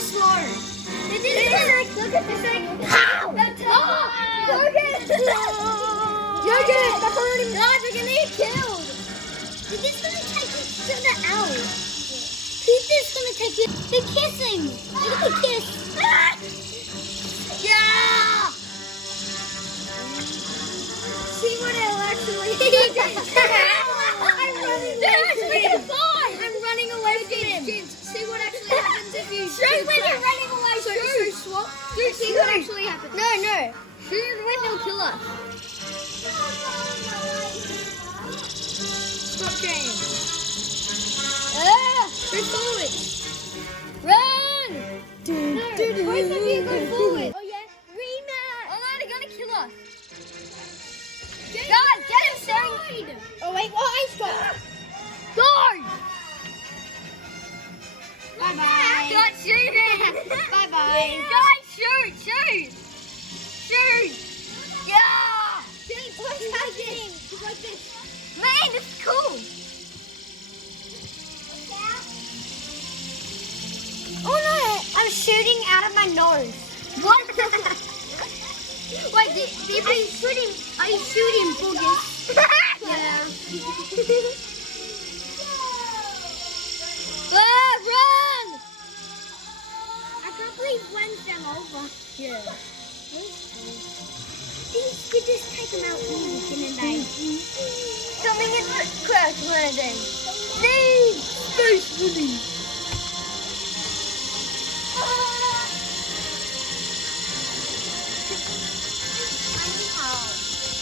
slow. Look at this thing. Pow! Yogurt! Guys, we're gonna get killed. This is gonna take you to the L. Who's this gonna take you? They're kissing. Look at the kiss. Yeah! See what it'll actually do. I'm running away from him. See what actually happens if you shoot when you're running away. So swap. See what actually happens. No. Shoot when they'll kill us. Stop James. Go forward. Run! Both of you go forward. Oh yeah, rematch. Oh no, they're gonna kill us. God, get him staring. Oh wait, what? I got. Go! Bye-bye. God, shoot him. Bye-bye. Guys, shoot. Yeah! What's happening? It's like this. Man, this is cool. Oh no, I'm shooting out of my nose. What? Wait, are you shooting boogers? Yeah. Run! I can't believe one fell over. Yeah. These could just take them out easy, couldn't they? Coming in the crash landing. Space Willy.